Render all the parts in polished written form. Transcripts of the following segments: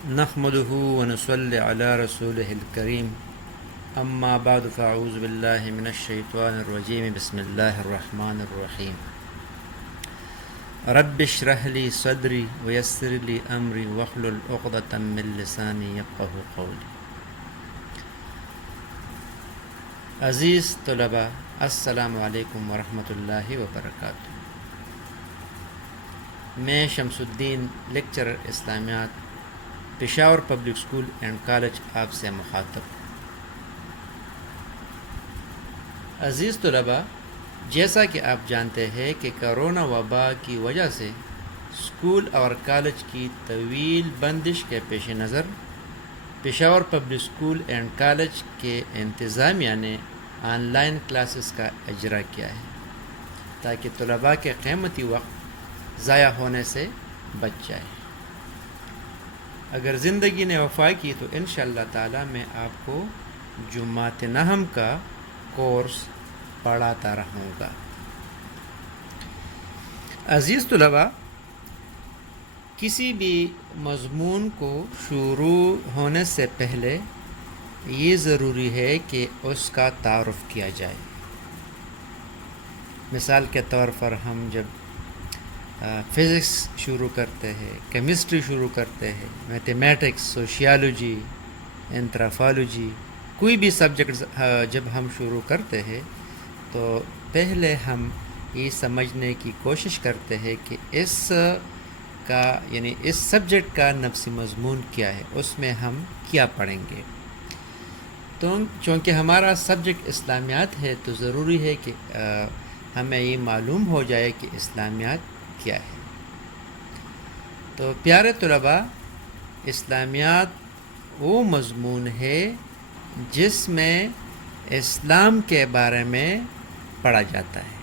نحمده ونصلي على رسوله الكريم اما بعد فاعوذ بالله من الشيطان الرجيم بسم الله الرحمن الرحيم رب اشرح لي صدري ويسر لي امري واحلل عقدة من لساني يفقهوا قولي. عزیز طلباء، السلام علیکم ورحمۃ اللہ وبرکاتہ. میں Shamsuddin lecturer Islamiyat, Peshawar public school and college آپ سے مخاطب. عزیز طلباء، جیسا کہ آپ جانتے ہیں کہ کرونا وبا کی وجہ سے اسکول اور کالج کی طویل بندش کے پیش نظر Peshawar public school and college کے انتظامیہ نے آن لائن کلاسز کا اجرا کیا ہے تاکہ طلباء کے قیمتی وقت ضائع ہونے سے بچ جائے. اگر زندگی نے وفا کی تو انشاءاللہ تعالی میں آپ کو جمعۃ نہم کا کورس پڑھاتا رہوں گا. عزیز طلباء، کسی بھی مضمون کو شروع ہونے سے پہلے یہ ضروری ہے کہ اس کا تعارف کیا جائے. مثال کے طور پر ہم جب فزکس شروع کرتے ہیں، کیمسٹری شروع کرتے ہیں، میتھمیٹکس، سوشیالوجی، انتھروپالوجی، کوئی بھی سبجیکٹ جب ہم شروع کرتے ہیں تو پہلے ہم یہ سمجھنے کی کوشش کرتے ہیں کہ اس سبجیکٹ کا نفسی مضمون کیا ہے، اس میں ہم کیا پڑھیں گے. تو چونکہ ہمارا سبجیکٹ اسلامیات ہے تو ضروری ہے کہ ہمیں یہ معلوم ہو جائے کہ اسلامیات کیا ہے. تو پیارے طلباء، اسلامیات وہ مضمون ہے جس میں اسلام کے بارے میں پڑھا جاتا ہے.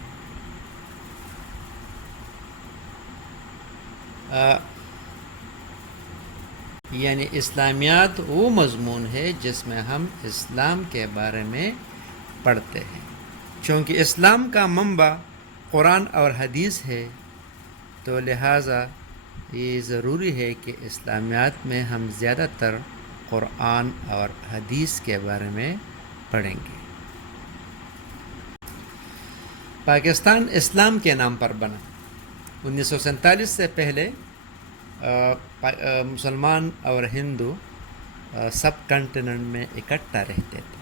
یعنی اسلامیات وہ مضمون ہے جس میں ہم اسلام کے بارے میں پڑھتے ہیں. چونکہ اسلام کا منبع قرآن اور حدیث ہے تو لہٰذا یہ ضروری ہے کہ اسلامیات میں ہم زیادہ تر قرآن اور حدیث کے بارے میں پڑھیں گے. پاکستان اسلام کے نام پر بنا. 1947 سے پہلے مسلمان اور ہندو سب کنٹیننٹ میں اکٹھا رہتے تھے.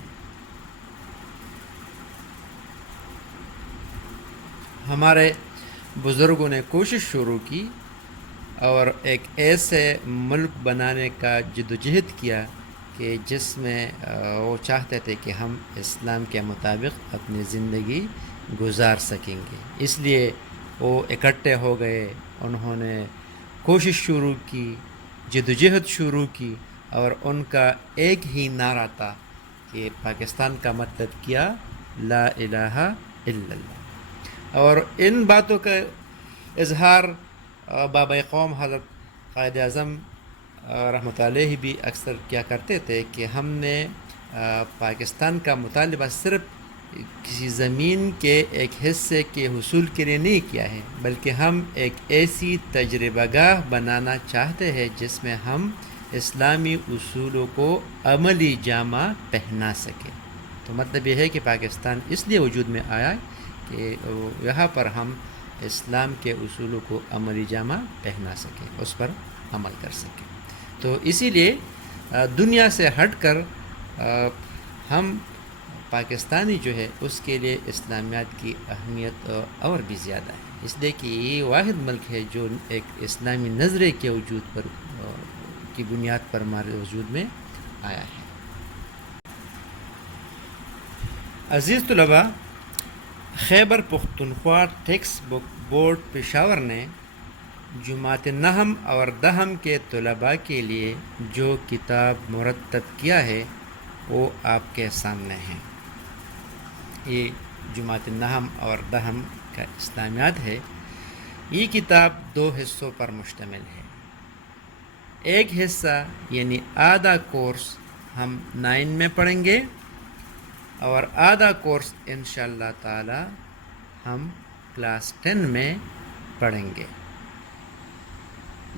ہمارے بزرگوں نے کوشش شروع کی اور ایک ایسے ملک بنانے کا جدوجہد کیا کہ جس میں وہ چاہتے تھے کہ ہم اسلام کے مطابق اپنی زندگی گزار سکیں گے. اس لیے وہ اکٹھے ہو گئے، انہوں نے کوشش شروع کی، جدوجہد شروع کی، اور ان کا ایک ہی نعرہ تھا کہ پاکستان کا مطلب کیا، لا الہ الا اللہ. اور ان باتوں کا اظہار بابا قوم حضرت قائد اعظم رحمۃ علیہ بھی اکثر کیا کرتے تھے کہ ہم نے پاکستان کا مطالبہ صرف کسی زمین کے ایک حصے کے حصول کے لیے نہیں کیا ہے، بلکہ ہم ایک ایسی تجربہ گاہ بنانا چاہتے ہیں جس میں ہم اسلامی اصولوں کو عملی جامہ پہنا سکیں. تو مطلب یہ ہے کہ پاکستان اس لیے وجود میں آیا کہ یہاں پر ہم اسلام کے اصولوں کو عملی جامہ پہنا سکیں، اس پر عمل کر سکیں. تو اسی لیے دنیا سے ہٹ کر ہم پاکستانی جو ہے اس کے لیے اسلامیات کی اہمیت اور بھی زیادہ ہے، اس لیے کہ یہ واحد ملک ہے جو ایک اسلامی نظریے کے وجود پر کی بنیاد پر ہمارے وجود میں آیا ہے. عزیز طلباء، Khyber Pakhtunkhwa text book board Peshawar نے جمعۃ نہم اور دہم کے طلباء کے لیے جو کتاب مرتب کیا ہے وہ آپ کے سامنے ہے. یہ جمعۃ نہم اور دہم کا اسلامیات ہے. یہ کتاب 2 حصوں پر مشتمل ہے. ایک حصہ یعنی آدھا کورس ہم 9 میں پڑھیں گے اور آدھا کورس انشاءاللہ تعالی ہم کلاس 10 میں پڑھیں گے.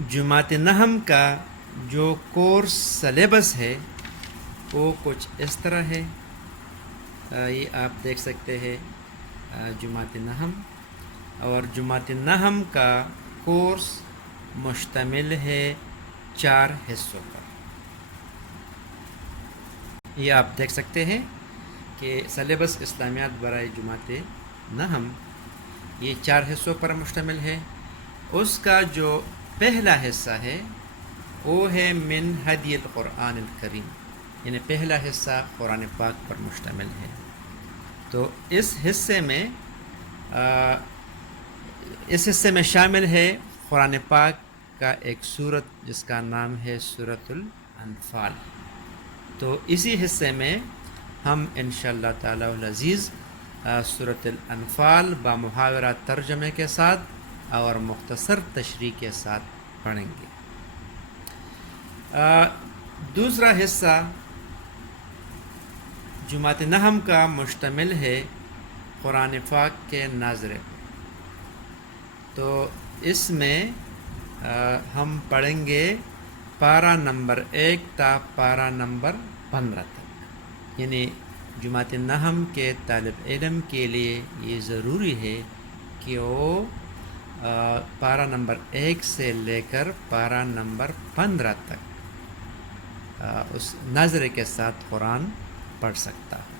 جمعۃ نہم کا جو کورس سلیبس ہے وہ کچھ اس طرح ہے. یہ آپ دیکھ سکتے ہیں جماعت نحم. اور جماعت نحم کا کورس مشتمل ہے 4 حصوں پر. یہ آپ دیکھ سکتے ہیں کہ سلیبس اسلامیات برائے جماعت نحم یہ 4 حصوں پر مشتمل ہے. اس کا جو پہلا حصہ ہے وہ ہے من ہدی القرآن الکریم، یعنی پہلا حصہ قرآن پاک پر مشتمل ہے. تو اس حصے میں شامل ہے قرآن پاک کا ایک سورت جس کا نام ہے سورۃ الانفال. تو اسی حصے میں ہم انشاءاللہ تعالی العزیز سورۃ الانفال بامحاورہ ترجمے کے ساتھ اور مختصر تشریح کے ساتھ پڑھیں گے. دوسرا حصہ جماعت نحم کا مشتمل ہے قرآن پاک کے ناظرے پر. تو اس میں ہم پڑھیں گے پارہ نمبر 1 تا پارہ نمبر 15 تک. یعنی جماعت نحم کے طالب علم کے لیے یہ ضروری ہے کہ وہ پارہ نمبر 1 سے لے کر پارہ نمبر 15 تک اس نظرے کے ساتھ قرآن پڑھ سکتا ہے.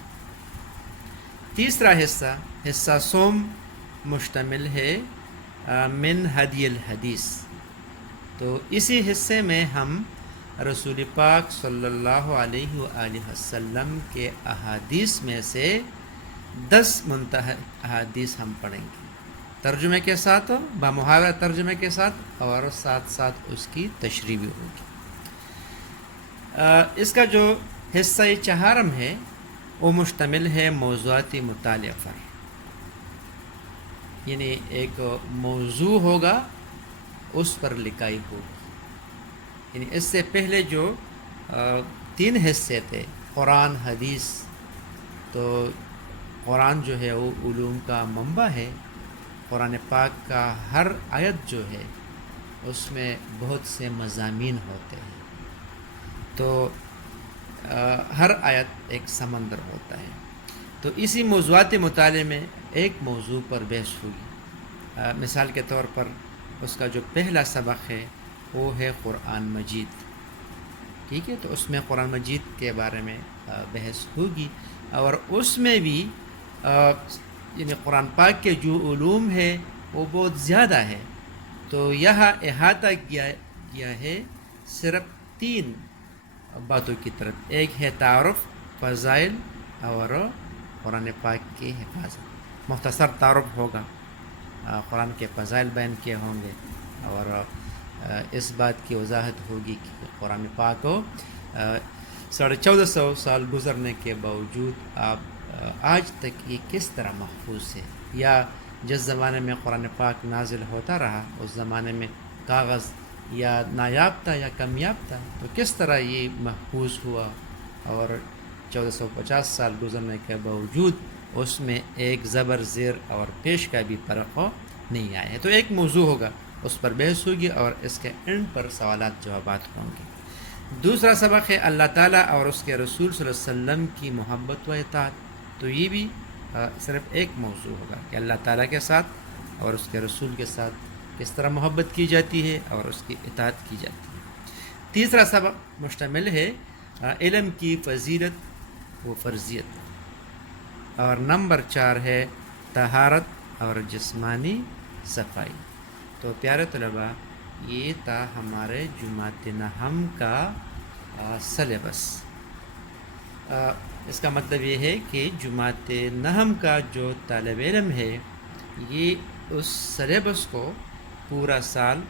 تیسرا حصہ سوم مشتمل ہے من ہدی الحدیث. تو اسی حصے میں ہم رسول پاک صلی اللہ علیہ وآلہ وسلم کے احادیث میں سے 10 منتخب احادیث ہم پڑھیں گے ترجمے کے ساتھ، بامحاورہ ترجمے کے ساتھ، اور ساتھ ساتھ اس کی تشریح بھی ہوگی. اس کا جو حصہ چہارم ہے وہ مشتمل ہے موضوعاتی مطالعہ پر. یعنی ایک موضوع ہوگا اس پر لکھائی ہوگی. یعنی اس سے پہلے جو 3 حصے تھے قرآن حدیث، تو قرآن جو ہے وہ علوم کا منبع ہے. قرآن پاک کا ہر آیت جو ہے اس میں بہت سے مضامین ہوتے ہیں. تو ہر آیت ایک سمندر ہوتا ہے. تو اسی موضوعاتی مطالعے میں ایک موضوع پر بحث ہوگی. مثال کے طور پر اس کا جو پہلا سبق ہے وہ ہے قرآن مجید. ٹھیک ہے، تو اس میں قرآن مجید کے بارے میں بحث ہوگی. اور اس میں بھی یعنی قرآن پاک کے جو علوم ہے وہ بہت زیادہ ہے. تو یہاں احاطہ کیا ہے صرف 3 باتوں کی طرف. ایک ہے تعارف، فضائل اور قرآن پاک کی حفاظت. مختصر تعارف ہوگا، قرآن کے فضائل بیان کیے ہوں گے، اور اس بات کی وضاحت ہوگی کہ قرآن پاک کو 1450 سال گزرنے کے باوجود آج تک یہ کس طرح محفوظ ہے. یا جس زمانے میں قرآن پاک نازل ہوتا رہا اس زمانے میں کاغذ یا نایاب تھا یا کمیاب تھا، تو کس طرح یہ محفوظ ہوا، اور 1450 سال گزرنے کے باوجود اس میں ایک زبر زیر اور پیش کا بھی فرق نہیں آیا ہے. تو ایک موضوع ہوگا، اس پر بحث ہوگی، اور اس کے اینڈ پر سوالات جوابات ہوں گے. دوسرا سبق ہے اللہ تعالیٰ اور اس کے رسول صلی اللہ علیہ وسلم کی محبت و اطاعت. تو یہ بھی صرف ایک موضوع ہوگا کہ اللہ تعالیٰ کے ساتھ اور اس کے رسول کے ساتھ کس طرح محبت کی جاتی ہے اور اس کی اطاعت کی جاتی ہے. تیسرا سبق مشتمل ہے علم کی فضیلت و فرضیت. اور نمبر 4 ہے طہارت اور جسمانی صفائی. تو پیارے طلباء، یہ تھا ہمارے جماعت نحم کا سلیبس. اس کا مطلب یہ ہے کہ جماعت نحم کا جو طالب علم ہے یہ اس سلیبس کو پورا سال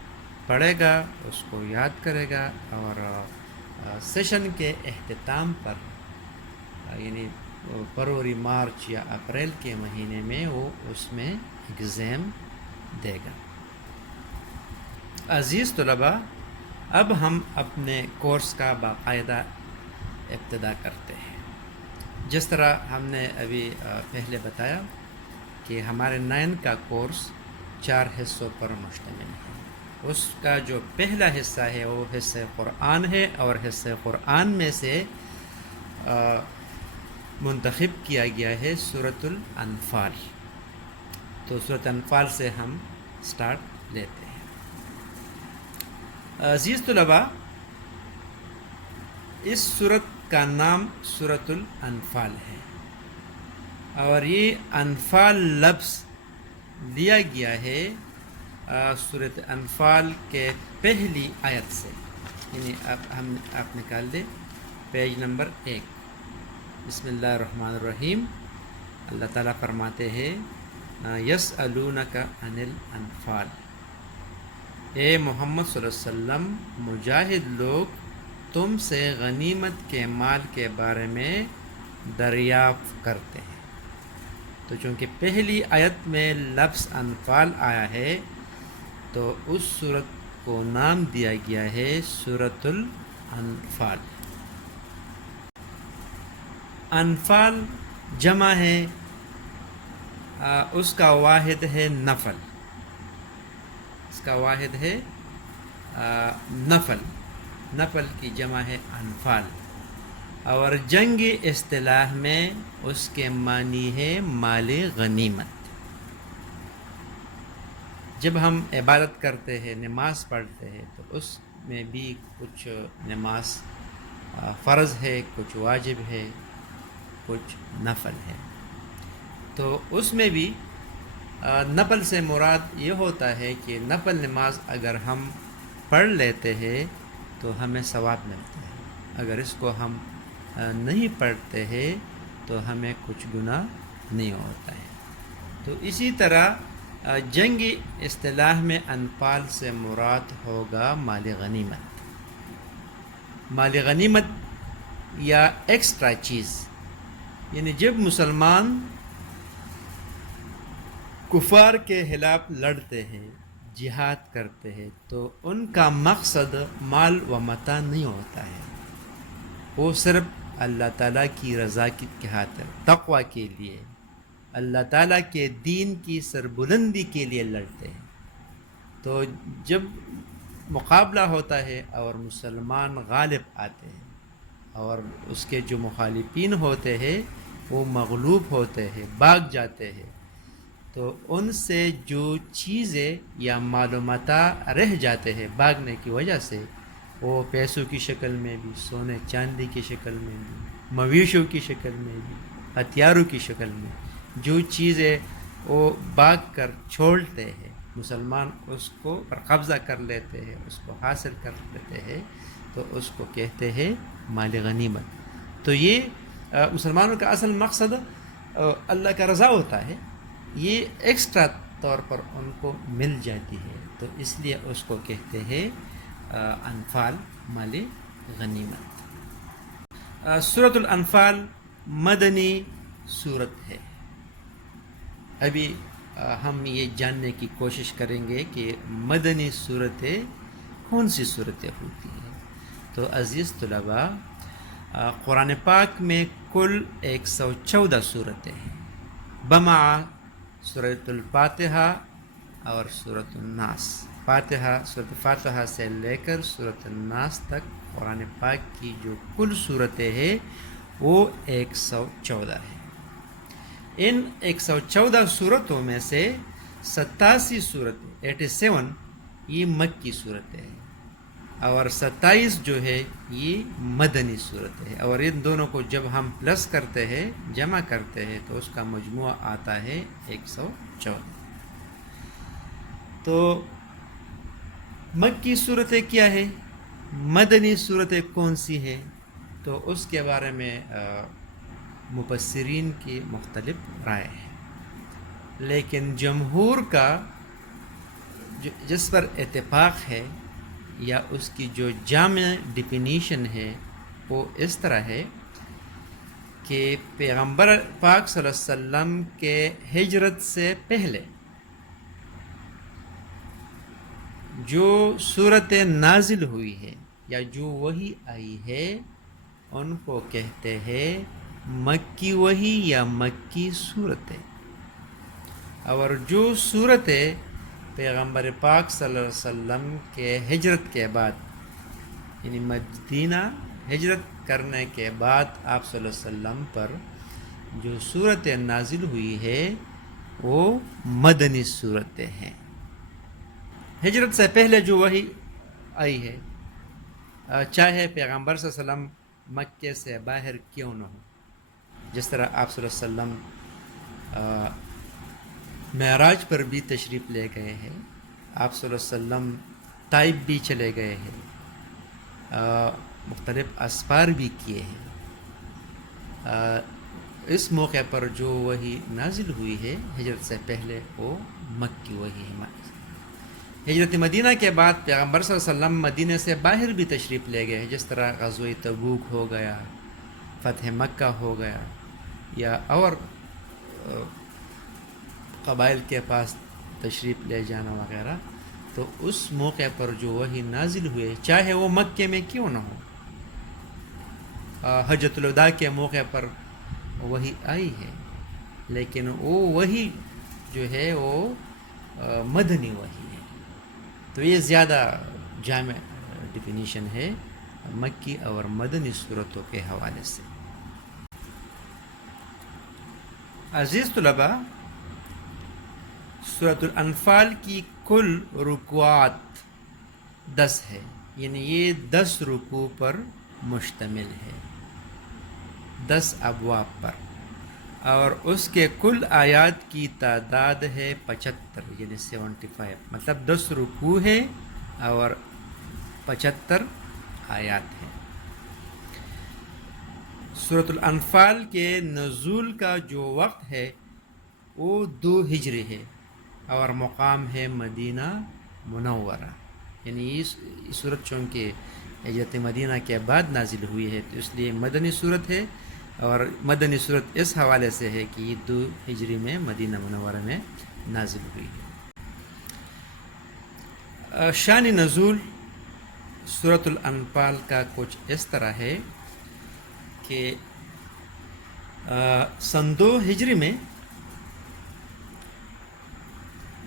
پڑھے گا، اس کو یاد کرے گا، اور سیشن کے اختتام پر یعنی فروری، مارچ یا اپریل کے مہینے میں وہ اس میں ایگزام دے گا. عزیز طلباء، اب ہم اپنے کورس کا باقاعدہ ابتدا کرتے ہیں. جس طرح ہم نے ابھی پہلے بتایا کہ ہمارے 9 کا کورس 4 حصوں پر مشتمل ہے. اس کا جو پہلا حصہ ہے وہ حصہ قرآن ہے، اور حصہ قرآن میں سے منتخب کیا گیا ہے سورۃ الانفال. تو سورۃ انفال سے ہم سٹارٹ لیتے ہیں. عزیز طلباء، اس سورت کا نام سورۃ الانفال ہے، اور یہ انفال لفظ لیا گیا ہے سورۃ انفال کے پہلی آیت سے. یعنی آپ نکال دیں پیج نمبر 1. بسم اللہ الرحمن الرحیم. اللہ تعالیٰ فرماتے ہیں یسألونک عن الانفال. اے محمد صلی اللہ علیہ وسلم، مجاہد لوگ تم سے غنیمت کے مال کے بارے میں دریافت کرتے ہیں. تو چونکہ پہلی آیت میں لفظ انفال آیا ہے تو اس سورت کو نام دیا گیا ہے سورۃ الانفال. انفال جمع ہے، اس کا واحد ہے نفل. اس کا واحد ہے نفل. نفل کی جمع ہے انفال. اور جنگی اصطلاح میں اس کے معنی ہے مال غنیمت. جب ہم عبادت کرتے ہیں، نماز پڑھتے ہیں، تو اس میں بھی کچھ نماز فرض ہے، کچھ واجب ہے، کچھ نفل ہے. تو اس میں بھی نفل سے مراد یہ ہوتا ہے کہ نفل نماز اگر ہم پڑھ لیتے ہیں تو ہمیں ثواب ملتا ہے. اگر اس کو ہم نہیں پڑھتے ہیں تو ہمیں کچھ گناہ نہیں ہوتا ہے. تو اسی طرح جنگی اصطلاح میں انفال سے مراد ہوگا مال غنیمت. مال غنیمت یا ایکسٹرا چیز، یعنی جب مسلمان کفار کے خلاف لڑتے ہیں، جہاد کرتے ہیں، تو ان کا مقصد مال و متاع نہیں ہوتا ہے. وہ صرف اللہ تعالیٰ کی رضا کی خاطر، تقوی کے لیے، اللہ تعالیٰ کے دین کی سربلندی کے لیے لڑتے ہیں. تو جب مقابلہ ہوتا ہے اور مسلمان غالب آتے ہیں اور اس کے جو مخالفین ہوتے ہیں وہ مغلوب ہوتے ہیں، بھاگ جاتے ہیں، تو ان سے جو چیزیں یا معلومات رہ جاتے ہیں بھاگنے کی وجہ سے، وہ پیسوں کی شکل میں بھی، سونے چاندی کی شکل میں بھی، مویشوں کی شکل میں بھی، ہتھیاروں کی شکل میں، جو چیزیں وہ بھاگ کر چھوڑتے ہیں، مسلمان اس کو پر قبضہ کر لیتے ہیں، اس کو حاصل کر لیتے ہیں، تو اس کو کہتے ہیں مال غنیمت. تو یہ مسلمانوں کا اصل مقصد اللہ کا رضا ہوتا ہے. یہ ایکسٹرا طور پر ان کو مل جاتی ہے، تو اس لیے اس کو کہتے ہیں انفال، مال غنیمت. سورۃ الانفال مدنی سورت ہے. ابھی ہم یہ جاننے کی کوشش کریں گے کہ مدنی صورتیں کون سی صورتیں ہوتی ہیں. تو عزیز طلباء، قرآن پاک میں کل 114 صورتیں ہیں، بمع سورۃ الفاتحہ اور سورۃ الناس. سورۃ فاتحہ سے لے کر سورۃ الناس تک قرآن پاک کی جو کل صورتیں ہیں وہ 114 ہیں. ان 114 صورتوں میں سے 87 صورتیں 87 یہ مکی صورتیں ہیں، اور 27 جو ہے یہ مدنی صورتیں ہیں. اور ان دونوں کو جب ہم پلس کرتے ہیں، جمع کرتے ہیں، تو اس کا مجموعہ آتا ہے 114. تو مکی صورتیں کیا ہے، مدنی صورتیں کون سی ہیں، تو اس کے بارے میں مفسرین کی مختلف رائے ہیں. لیکن جمہور کا جس پر اتفاق ہے یا اس کی جو جامع ڈیفینیشن ہے وہ اس طرح ہے کہ پیغمبر پاک صلی اللہ علیہ وسلم کے ہجرت سے پہلے جو صورتیں نازل ہوئی ہے یا جو وحی آئی ہے ان کو کہتے ہیں مکی وحی یا مکی صورتیں. اور جو صورتیں پیغمبر پاک صلی اللہ علیہ وسلم کے ہجرت کے بعد، یعنی مدینہ ہجرت کرنے کے بعد آپ صلی اللہ علیہ وسلم پر جو صورتیں نازل ہوئی ہے وہ مدنی صورتیں ہیں. ہجرت سے پہلے جو وحی آئی ہے، چاہے پیغمبر صلی اللہ علیہ وسلم مکے سے باہر کیوں نہ ہو، جس طرح آپ صلی اللہ علیہ وسلم معراج پر بھی تشریف لے گئے ہیں، آپ صلی اللہ علیہ وسلم طائف بھی چلے گئے ہیں، مختلف اسفار بھی کیے ہیں. اس موقع پر جو وحی نازل ہوئی ہے ہجرت سے پہلے وہ مکی وحی ہے. ہجرت مدینہ کے بعد پیغمبر صلی اللہ علیہ وسلم مدینہ سے باہر بھی تشریف لے گئے ہیں، جس طرح غزوہ تبوک ہو گیا، فتح مکہ ہو گیا، یا اور قبائل کے پاس تشریف لے جانا وغیرہ. تو اس موقع پر جو وحی نازل ہوئے، چاہے وہ مکے میں کیوں نہ ہو، حجۃ الوداع کے موقع پر وحی آئی ہے، لیکن وہ وحی جو ہے وہ مدنی وحی ہے. تو یہ زیادہ جامع ڈیفینیشن ہے مکی اور مدنی صورتوں کے حوالے سے. عزیز طلباء، سورۃ الانفال کی کل رکوعات 10 ہے، یعنی یہ 10 رکوع پر مشتمل ہے، 10 ابواب پر، اور اس کے کل آیات کی تعداد ہے 75، یعنی 75، مطلب 10 رکوع ہے اور 75 آیات ہیں. سورۃ الانفال کے نزول کا جو وقت ہے وہ 2 ہجری ہے اور مقام ہے مدینہ منورہ. یعنی اس صورت چونکہ ہجرت مدینہ کے بعد نازل ہوئی ہے تو اس لیے مدنی صورت ہے، اور مدنی صورت اس حوالے سے ہے کہ یہ 2 ہجری میں مدینہ منورہ میں نازل ہوئی ہے. شان نزول سورۃ الانفال کا کچھ اس طرح ہے کہ سن 2 ہجری میں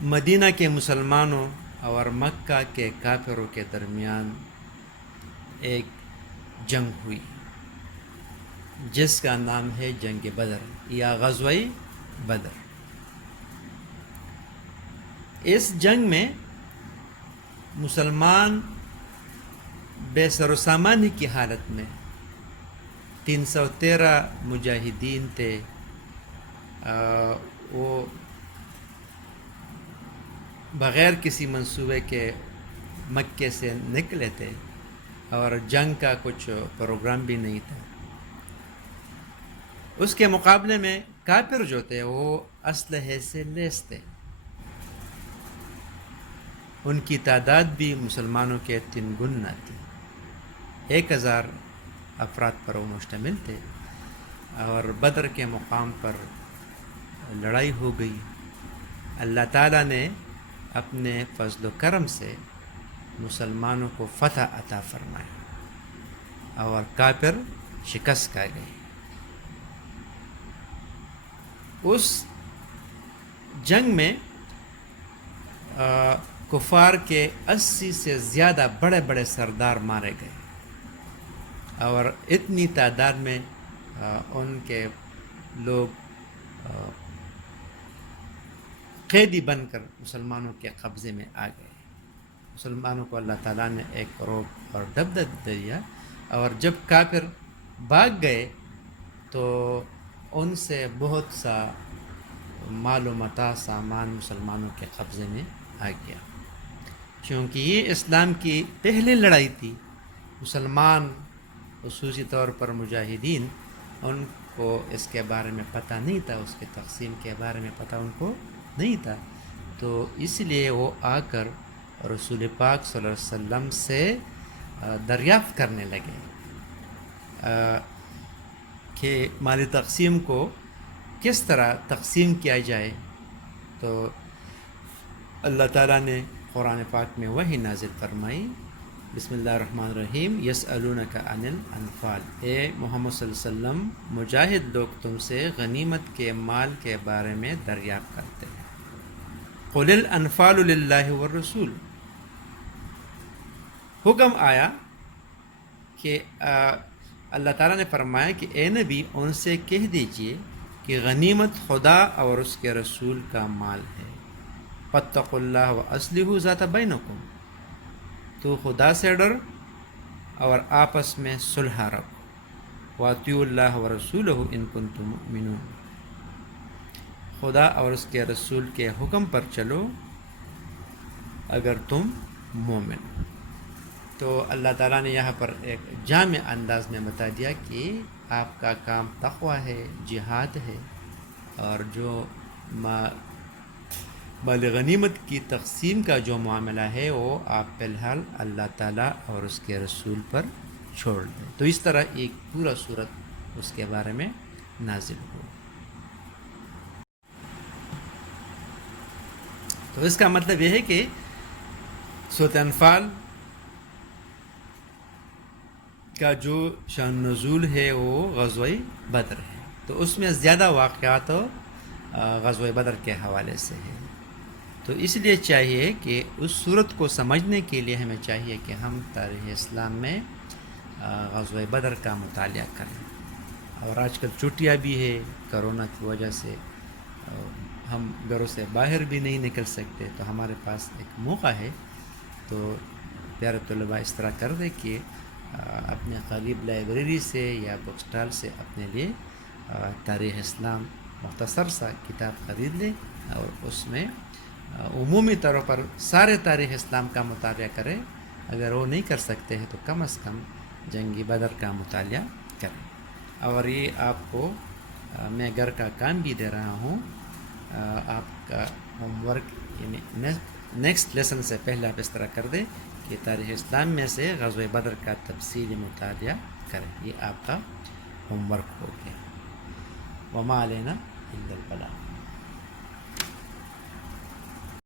مدینہ کے مسلمانوں اور مکہ کے کافروں کے درمیان ایک جنگ ہوئی جس کا نام ہے جنگ بدر یا غزوہ بدر. اس جنگ میں مسلمان بے سر و سامان کی حالت میں 313 مجاہدین تھے. وہ بغیر کسی منصوبے کے مکے سے نکلے تھے اور جنگ کا کچھ پروگرام بھی نہیں تھا. اس کے مقابلے میں کافر جو تھے وہ اسلحے سے لیس تھے. ان کی تعداد بھی مسلمانوں کے 3 گنا تھی. 1000 افراد پر وہ مشتمل تھے، اور بدر کے مقام پر لڑائی ہو گئی. اللہ تعالیٰ نے اپنے فضل و کرم سے مسلمانوں کو فتح عطا فرمایا اور کافر شکست کھا گئے. اس جنگ میں کفار کے 80 سے زیادہ بڑے بڑے سردار مارے گئے، اور اتنی تعداد میں ان کے لوگ قیدی بن کر مسلمانوں کے قبضے میں آ گئے. مسلمانوں کو اللہ تعالیٰ نے ایک رعب اور ڈبدب دیا، اور جب کافر بھاگ گئے تو ان سے بہت سا مال و متاع سامان مسلمانوں کے قبضے میں آ گیا. چونکہ یہ اسلام کی پہلی لڑائی تھی، مسلمان خصوصی طور پر مجاہدین ان کو اس کے بارے میں پتہ نہیں تھا، اس کے تقسیم کے بارے میں پتہ ان کو نہیں تھا. تو اس لیے وہ آ کر رسول پاک صلی اللہ علیہ وسلم سے دریافت کرنے لگے کہ مالی تقسیم کو کس طرح تقسیم کیا جائے. تو اللہ تعالیٰ نے قرآن پاک میں وحی نازل فرمائی. بسم اللہ الرحمن الرحیم. یسألونک عن الانفال، اے محمد صلی اللہ علیہ وسلم، مجاہد لوگ تم سے غنیمت کے مال کے بارے میں دریافت کرتے ہیں. قل الانفال للہ والرسول، حکم آیا کہ اللہ تعالیٰ نے فرمایا کہ اے نبی ان سے کہہ دیجئے کہ غنیمت خدا اور اس کے رسول کا مال ہے، فاتقوا اللہ واصلحوا ذات بینکم، تو خدا سے ڈر اور آپس میں صلح رکھو، واطیعوا اللہ ورسولہ ان کنتم مؤمنون، خدا اور اس کے رسول کے حکم پر چلو اگر تم مومن ہو۔ تو اللہ تعالیٰ نے یہاں پر ایک جامع انداز میں بتا دیا کہ آپ کا کام تقوی ہے، جہاد ہے، اور جو مال غنیمت کی تقسیم کا جو معاملہ ہے وہ آپ فی الحال اللہ تعالیٰ اور اس کے رسول پر چھوڑ دیں۔ تو اس طرح ایک پورا صورت اس کے بارے میں نازل ہو۔ تو اس کا مطلب یہ ہے کہ سورۃ انفال کا جو شان نزول ہے وہ غزوہ بدر ہے، تو اس میں زیادہ واقعات غزوہ بدر کے حوالے سے ہے۔ تو اس لیے چاہیے کہ اس صورت کو سمجھنے کے لیے ہمیں چاہیے کہ ہم تاریخ اسلام میں غزوہ بدر کا مطالعہ کریں۔ اور آج کل چھٹیاں بھی ہے کرونا کی وجہ سے، ہم گھروں سے باہر بھی نہیں نکل سکتے، تو ہمارے پاس ایک موقع ہے۔ تو پیارے طلباء اس طرح کر دیں کہ اپنے قریب لائبریری سے یا بک اسٹال سے اپنے لیے تاریخ اسلام مختصر سا کتاب خرید لیں، اور اس میں عمومی طور پر سارے تاریخ اسلام کا مطالعہ کریں۔ اگر وہ نہیں کر سکتے ہیں تو کم از کم جنگ بدر کا مطالعہ کریں۔ اور یہ آپ کو میں گھر کا کام بھی دے رہا ہوں، آپ کا ہوم ورک، یعنی نیکسٹ لیسن سے پہلے آپ اس طرح کر دیں کہ تاریخ اسلام میں سے غزوہ بدر کا تفصیلی مطالعہ کریں۔ یہ آپ کا ہوم ورک ہو گیا۔ وما علینا الا البلاغ۔